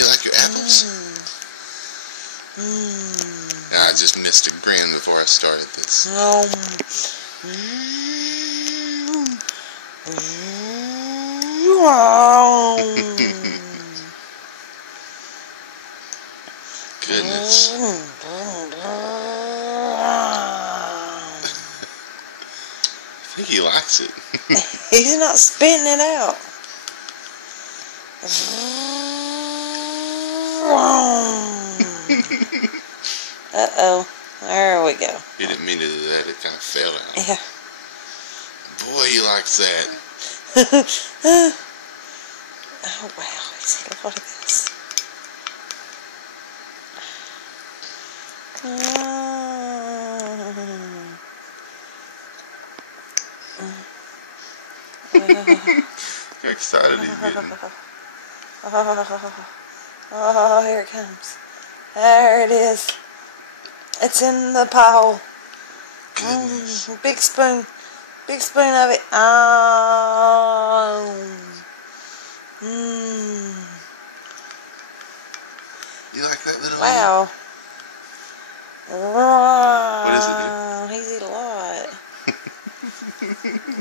You like your apples? I just missed a grin before I started this. Goodness. I think he likes it. He's not spitting it out. Uh-oh. There we go. He didn't mean to do that. It kind of fell out. Yeah. Boy, he likes that. Oh, wow. He's had a lot of this. You're excited he's getting. Oh, here it comes. There it is. It's in the pile. Big spoon. Big spoon of it. You like that little Wow. What does it do? He's eat a lot.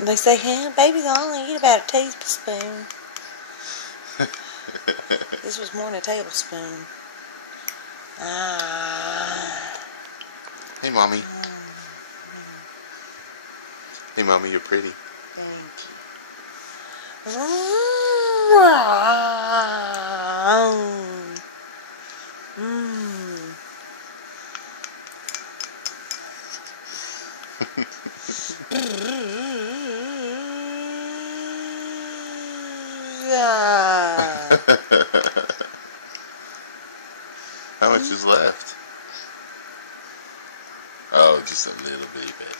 They say, babies only eat about a teaspoon. This was more than a tablespoon. Hey, Mommy. Hey, Mommy, you're pretty. Thank How much is left? Oh, just a little bitty bit.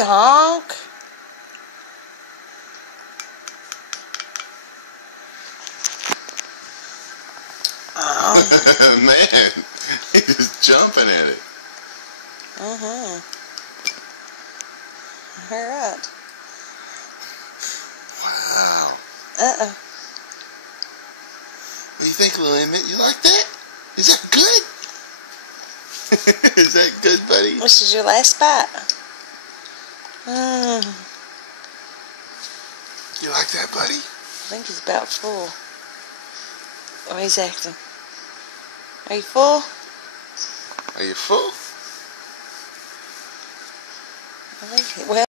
Honk. Man, he's jumping at it. All right. Wow. Uh-oh. What do you think, little Emmett? You like that? Is that good? Is that good, buddy? This is your last bite. You like that, buddy? I think he's about full. Oh, he's acting. Are you full? Are you full? I think. Well.